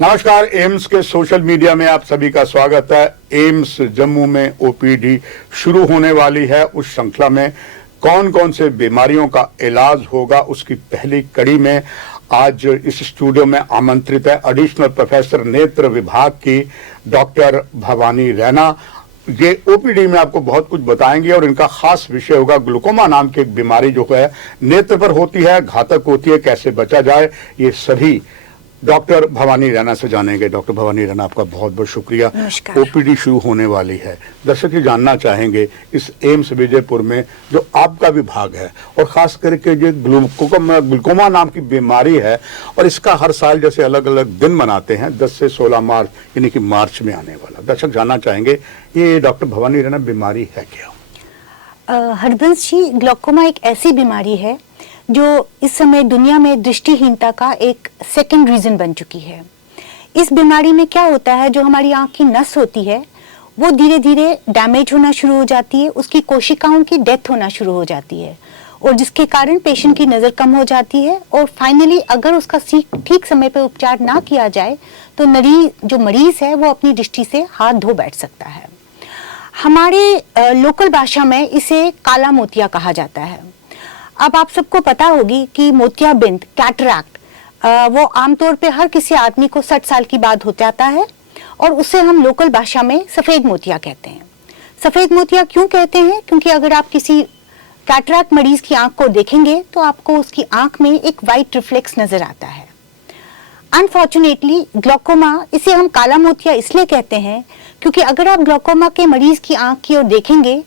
नमस्कार। एम्स के social media में आप सभी का स्वागत है। एम्स जम्मू में ओपीडी शुरू होने वाली है। उस श्रृंखला में कौन कौन से बीमारियों का इलाज होगा, उसकी पहली कड़ी में आज इस स्टूडियो में आमंत्रित है एडिशनल प्रोफेसर नेत्र विभाग की डॉक्टर भवानी रैना। ये ओपीडी में आपको बहुत कुछ बताएंगे और इनका खास विषय होगा ग्लूकोमा नाम की एक बीमारी जो है नेत्र पर होती है, घातक होती है, कैसे बचा जाए, ये सभी डॉक्टर भवानी रैना से जानेंगे। डॉक्टर भवानी रैना, आपका बहुत बहुत शुक्रिया। ओपीडी शुरू होने वाली है, दर्शक ये जानना चाहेंगे इस एम्स विजयपुर में जो आपका विभाग है और खास करके जो ग्लूकोमा नाम की बीमारी है और इसका हर साल जैसे अलग अलग दिन मनाते हैं 10 से 16 मार्च यानी कि मार्च में आने वाला, दर्शक जानना चाहेंगे ये डॉक्टर भवानी रैना बीमारी है क्या? हरबंश जी, ग्लूकोमा एक ऐसी बीमारी है जो इस समय दुनिया में दृष्टिहीनता का एक सेकंड रीजन बन चुकी है। इस बीमारी में क्या होता है, जो हमारी आंख की नस होती है वो धीरे धीरे डैमेज होना शुरू हो जाती है, उसकी कोशिकाओं की डेथ होना शुरू हो जाती है और जिसके कारण पेशेंट की नज़र कम हो जाती है और फाइनली अगर उसका ठीक समय पर उपचार ना किया जाए तो जो मरीज है वो अपनी दृष्टि से हाथ धो बैठ सकता है। हमारे लोकल भाषा में इसे काला मोतिया कहा जाता है। अब आप सबको पता होगी कि मोतियाबिंद कैटरैक्ट वो आमतौर पे हर किसी आदमी को 60 साल की बाद हो जाता है और उसे हम लोकल भाषा में सफ़ेद मोतिया कहते हैं। सफ़ेद मोतिया क्यों कहते हैं? क्योंकि अगर आप किसी कैटरैक्ट मरीज की आंख को देखेंगे तो आपको उसकी आंख में एक वाइट रिफ्लेक्स नजर आता है। अनफॉर्चुनेटली ग्लूकोमा, इसे हम काला मोतिया इसलिए कहते हैं क्योंकि अगर आप ग्लूकोमा के मरीज की आंख की ओर देखेंगे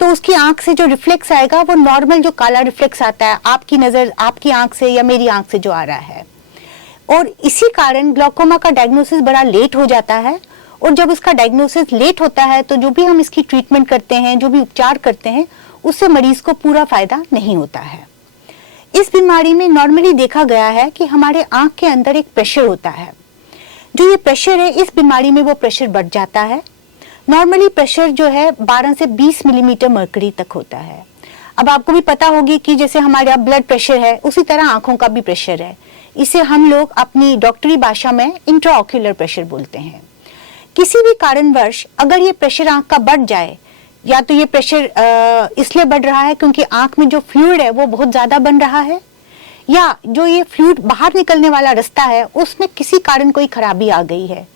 तो उसकी आंख से जो रिफ्लेक्स आएगा वो नॉर्मल जो काला रिफ्लेक्स आता है आपकी नज़र आपकी आंख से या मेरी आंख से जो आ रहा है, और इसी कारण ग्लूकोमा का डायग्नोसिस बड़ा लेट हो जाता है। और जब उसका डायग्नोसिस लेट होता है तो जो भी हम इसकी ट्रीटमेंट करते हैं, जो भी उपचार करते हैं, उससे मरीज को पूरा फायदा नहीं होता है। इस बीमारी में नॉर्मली देखा गया है कि हमारे आंख के अंदर एक प्रेशर होता है। जो ये प्रेशर है, इस बीमारी में वो प्रेशर बढ़ जाता है। नॉर्मली प्रेशर जो है 12 से 20 मिलीमीटर मर्करी तक होता है। अब आपको भी पता होगी कि जैसे हमारे यहाँ ब्लड प्रेशर है उसी तरह आंखों का भी प्रेशर है। इसे हम लोग अपनी डॉक्टरी भाषा में इंट्राऑक्यूलर प्रेशर बोलते हैं। किसी भी कारणवश अगर ये प्रेशर आंख का बढ़ जाए, या तो ये प्रेशर इसलिए बढ़ रहा है क्योंकि आंख में जो फ्लूइड है वो बहुत ज्यादा बन रहा है, या जो ये फ्लूइड बाहर निकलने वाला रास्ता है उसमें किसी कारण कोई खराबी आ गई है।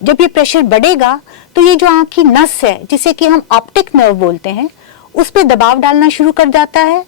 जब ये प्रेशर बढ़ेगा तो ये जो आंख की नस है जिसे कि हम ऑप्टिक नर्व बोलते हैं उस पर दबाव डालना शुरू कर जाता है।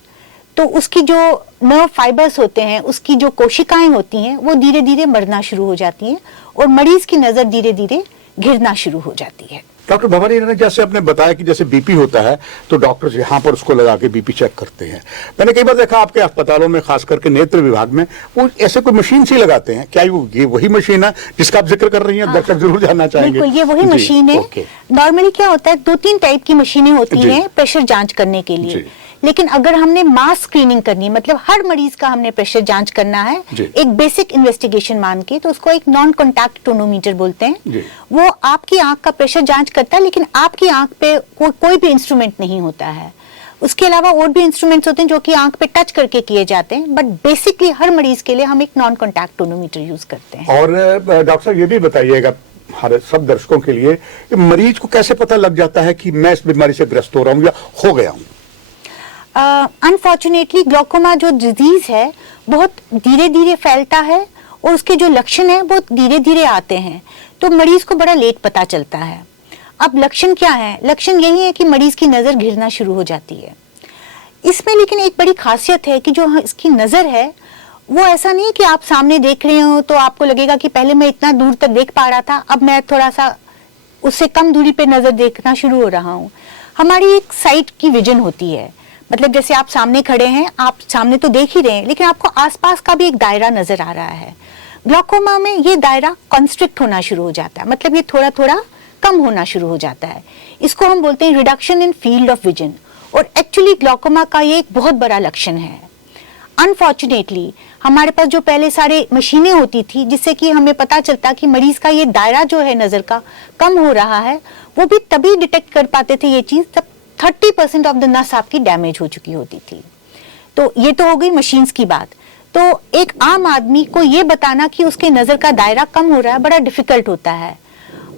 तो उसकी जो नर्व फाइबर्स होते हैं, उसकी जो कोशिकाएं होती हैं वो धीरे धीरे मरना शुरू हो जाती हैं और मरीज की नजर धीरे धीरे गिरना शुरू हो जाती है। डॉक्टर भवानी रैना, जैसे आपने बताया कि जैसे बीपी होता है तो डॉक्टर्स यहाँ पर उसको लगा के बीपी चेक करते हैं। मैंने कई बार देखा आपके अस्पतालों में, खास करके नेत्र विभाग में, वो ऐसे कोई मशीन सी लगाते हैं। क्या ये वही मशीन है जिसका आप जिक्र कर रही हैं? दर्शक जरूर जानना चाहेंगे। बिल्कुल, ये वही मशीन है। नॉर्मली क्या होता है, 2-3 टाइप की मशीनें होती हैं प्रेशर जांच करने के लिए। लेकिन अगर हमने मास स्क्रीनिंग करनी, मतलब हर मरीज का हमने प्रेशर जांच करना है एक बेसिक इन्वेस्टिगेशन मान के, तो उसको एक नॉन कॉन्टैक्ट टोनोमीटर बोलते हैं। वो आपकी आंख का प्रेशर जांच करता है लेकिन आपकी आंख पे कोई भी इंस्ट्रूमेंट नहीं होता है। उसके अलावा और भी इंस्ट्रूमेंट्स होते हैं जो कि आंख पे टच करके किए जाते हैं, बट बेसिकली हर मरीज के लिए हम एक नॉन कॉन्टैक्ट टोनोमीटर यूज करते हैं। और डॉक्टर साहब ये भी बताइएगा हर सब दर्शकों के लिए, मरीज को कैसे पता लग जाता है कि मैं इस बीमारी से ग्रस्त हो रहा हूँ या हो गया हूँ? अनफॉर्चुनेटली ग्लूकोमा जो डिजीज है बहुत धीरे धीरे फैलता है और उसके जो लक्षण है वो धीरे धीरे आते हैं, तो मरीज को बड़ा लेट पता चलता है। अब लक्षण क्या है? लक्षण यही है कि मरीज की नजर गिरना शुरू हो जाती है। इसमें लेकिन एक बड़ी खासियत है कि जो इसकी नजर है वो ऐसा नहीं कि आप सामने देख रहे हो तो आपको लगेगा कि पहले मैं इतना दूर तक देख पा रहा था, अब मैं थोड़ा सा उससे कम दूरी पे नजर देखना शुरू हो रहा हूँ। हमारी एक साइट की विजन होती है, मतलब जैसे आप सामने खड़े हैं, आप सामने तो देख ही रहे हैं लेकिन आपको आसपास का भी एक दायरा नजर आ रहा है। ग्लूकोमा में ये दायरा कंस्ट्रिक्ट होना शुरू हो जाता है, मतलब ये थोड़ा थोड़ा कम होना शुरू हो जाता है। इसको हम बोलते हैं reduction in field of vision, और एक्चुअली ग्लूकोमा का ये एक बहुत बड़ा लक्षण है। अनफॉर्चुनेटली हमारे पास जो पहले सारे मशीनें होती थी जिससे कि हमें पता चलता कि मरीज का ये दायरा जो है नजर का कम हो रहा है, वो भी तभी डिटेक्ट कर पाते थे ये चीज जब 30% ऑफ द नस आपकी डैमेज हो चुकी होती थी। तो ये तो हो गई मशीन्स की बात। तो एक आम आदमी को ये बताना कि उसके नजर का दायरा कम हो रहा है बड़ा डिफिकल्ट होता है।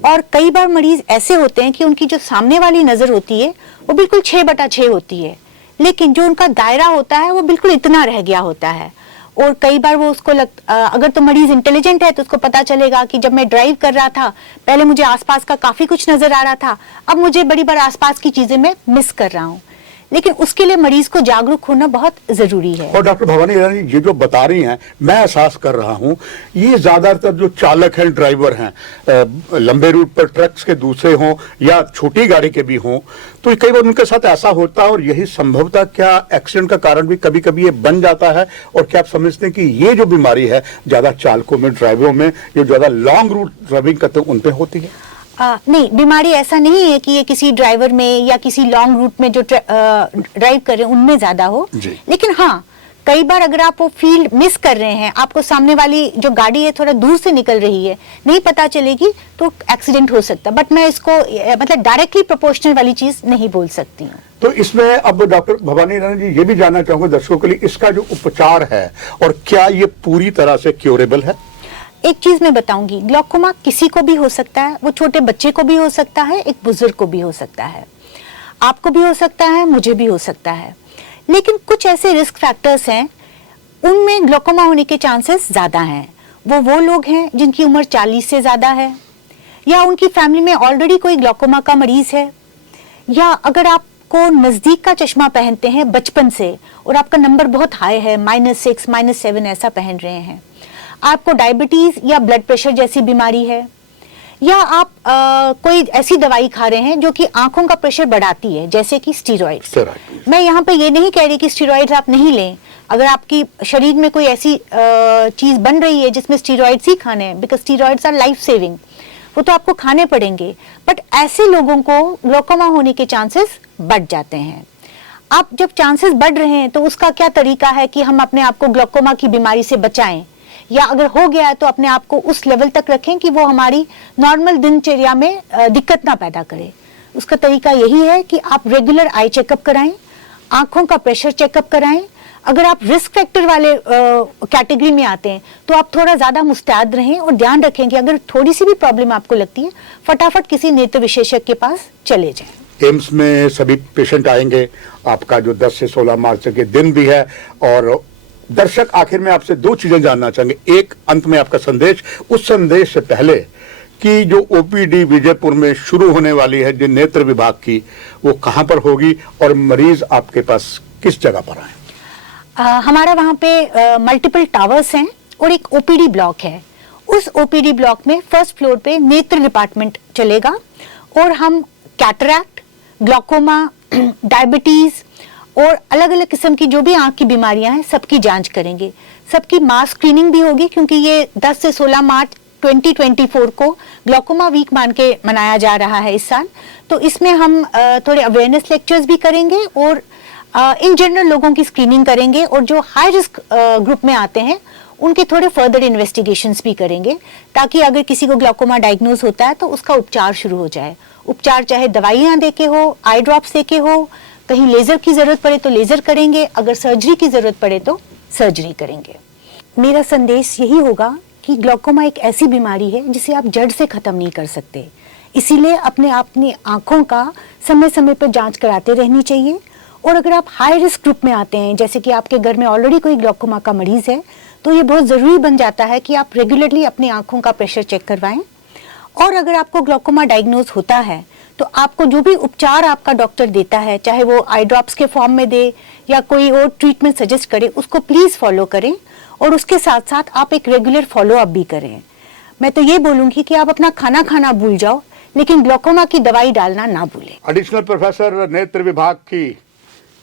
और कई बार मरीज ऐसे होते हैं कि उनकी जो सामने वाली नजर होती है वो बिल्कुल 6/6 होती है, लेकिन जो उनका दायरा होता है वो बिल्कुल इतना रह गया होता है। और कई बार वो उसको अगर तो मरीज इंटेलिजेंट है तो उसको पता चलेगा कि जब मैं ड्राइव कर रहा था पहले मुझे आसपास का काफी कुछ नजर आ रहा था, अब मुझे बड़ी बार आसपास की चीजें मैं मिस कर रहा हूँ। लेकिन उसके लिए मरीज को जागरूक होना बहुत जरूरी है। और डॉक्टर भवानी ईरानी, ये जो बता रही हैं मैं एहसास कर रहा हूं, ये ज्यादातर जो चालक हैं, ड्राइवर हैं, लंबे रूट पर ट्रक्स के दूसरे हों या छोटी गाड़ी के भी हों, तो कई बार उनके साथ ऐसा होता है और यही संभवतः क्या एक्सीडेंट का कारण भी कभी कभी ये बन जाता है। और क्या आप समझते हैं कि ये जो बीमारी है ज्यादा चालकों में, ड्राइवरों में, जो ज्यादा लॉन्ग रूट ड्राइविंग करते हैं उन पे होती है? नहीं, बीमारी ऐसा नहीं है कि ये किसी ड्राइवर में या किसी लॉन्ग रूट में जो ड्राइव कर रहे हैं उनमें ज्यादा हो। लेकिन हाँ, कई बार अगर आप वो फील्ड मिस कर रहे हैं, आपको सामने वाली जो गाड़ी है थोड़ा दूर से निकल रही है, नहीं पता चलेगी तो एक्सीडेंट हो सकता है। बट मैं इसको मतलब डायरेक्टली प्रोपोर्शनल वाली चीज नहीं बोल सकती हूँ। तो इसमें अब डॉक्टर भवानी ईरानी जी ये भी जानना चाहूंगा दर्शकों के लिए, इसका जो उपचार है और क्या ये पूरी तरह से क्योरेबल है? एक चीज मैं बताऊंगी, ग्लूकोमा किसी को भी हो सकता है, वो छोटे बच्चे को भी हो सकता है, एक बुजुर्ग को भी हो सकता है, आपको भी हो सकता है, मुझे भी हो सकता है। लेकिन कुछ ऐसे रिस्क फैक्टर्स हैं उनमें ग्लूकोमा होने के चांसेस ज्यादा हैं। वो लोग हैं जिनकी उम्र 40 से ज्यादा है, या उनकी फैमिली में ऑलरेडी कोई ग्लूकोमा का मरीज है, या अगर आपको नजदीक का चश्मा पहनते हैं बचपन से और आपका नंबर बहुत हाई है, -6 -7 ऐसा पहन रहे हैं, आपको डायबिटीज या ब्लड प्रेशर जैसी बीमारी है, या आप कोई ऐसी दवाई खा रहे हैं जो कि आंखों का प्रेशर बढ़ाती है, जैसे कि स्टीरॉइड्स। मैं यहाँ पे ये नहीं कह रही कि स्टीरॉइड्स आप नहीं लें। अगर आपकी शरीर में कोई ऐसी चीज बन रही है जिसमें स्टीरॉइड्स ही खाने हैं, because steroids our life saving, वो तो आपको खाने पड़ेंगे। बट ऐसे लोगों को ग्लूकोमा होने के चांसेस बढ़ जाते हैं। अब जब चांसेस बढ़ रहे हैं तो उसका क्या तरीका है कि हम अपने आप को ग्लूकोमा की बीमारी से बचाएं, या अगर हो गया है तो अपने आप को उस लेवल तक रखें कि वो हमारी नॉर्मल दिनचर्या में दिक्कत ना पैदा करे। उसका तरीका यही है कि आप रेगुलर आई चेकअप कराएं, आंखों का प्रेशर चेकअप कराएं। अगर आप रिस्क फैक्टर वाले कैटेगरी में आते हैं तो आप थोड़ा ज्यादा मुस्तैद रहें और ध्यान रखें कि अगर थोड़ी सी भी प्रॉब्लम आपको लगती है फटाफट किसी नेत्र विशेषज्ञ के पास चले जाएं। एम्स में सभी पेशेंट आएंगे, आपका जो 10 से 16 मार्च के दिन भी है। और दर्शक आखिर में आपसे दो चीजें जानना चाहेंगे। एक, अंत में आपका संदेश, उस संदेश से पहले कि जो ओपीडी विजयपुर में शुरू होने वाली है जिन नेत्र विभाग की, वो कहां पर होगी और मरीज आपके पास किस जगह पर आए? हमारा वहां पे मल्टीपल टावर्स हैं और एक ओपीडी ब्लॉक है। उस ओपीडी ब्लॉक में फर्स्ट फ्लोर पे नेत्र डिपार्टमेंट चलेगा और हम कैटरैक्ट, ग्लूकोमा, डायबिटीज और अलग अलग किस्म की जो भी आंख की बीमारियां हैं सबकी जांच करेंगे। सबकी मास स्क्रीनिंग भी होगी, क्योंकि ये 10 से 16 मार्च 2024 को ग्लूकोमा वीक मान के मनाया जा रहा है इस साल। तो इसमें हम थोड़े अवेयरनेस लेक्चर्स भी करेंगे और इन जनरल लोगों की स्क्रीनिंग करेंगे, और जो हाई रिस्क ग्रुप में आते हैं उनके थोड़े फर्दर इन्वेस्टिगेशंस भी करेंगे, ताकि अगर किसी को ग्लूकोमा डायग्नोज होता है तो उसका उपचार शुरू हो जाए। उपचार चाहे दवाइयां देके हो, आई ड्रॉप्स देके हो, कहीं लेजर की जरूरत पड़े तो लेजर करेंगे, अगर सर्जरी की जरूरत पड़े तो सर्जरी करेंगे। मेरा संदेश यही होगा कि ग्लूकोमा एक ऐसी बीमारी है जिसे आप जड़ से खत्म नहीं कर सकते, इसीलिए अपनी आंखों का समय समय पर जांच कराते रहनी चाहिए। और अगर आप हाई रिस्क ग्रुप में आते हैं, जैसे कि आपके घर में ऑलरेडी कोई ग्लूकोमा का मरीज है, तो ये बहुत जरूरी बन जाता है कि आप रेगुलरली अपनी आंखों का प्रेशर चेक करवाएं। और अगर आपको ग्लूकोमा डायग्नोज होता है तो आपको जो भी उपचार आपका डॉक्टर देता है, चाहे वो आई ड्रॉप्स के फॉर्म में दे या कोई और ट्रीटमेंट सजेस्ट करे, उसको प्लीज फॉलो करें। और उसके साथ साथ आप एक रेगुलर फॉलो अप भी करें। मैं तो ये बोलूंगी कि आप अपना खाना खाना भूल जाओ, लेकिन ग्लूकोमा की दवाई डालना ना भूलें। एडिशनल प्रोफेसर नेत्र विभाग की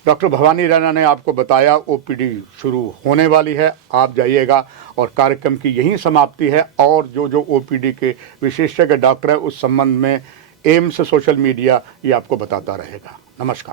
डॉक्टर भवानी ईरानी ने आपको बताया ओपीडी शुरू होने वाली है, आप जाइएगा। और कार्यक्रम की यही समाप्ति है। और जो ओपीडी के विशेषज्ञ डॉक्टर है उस संबंध में एम्स सोशल मीडिया ये आपको बताता रहेगा। नमस्कार।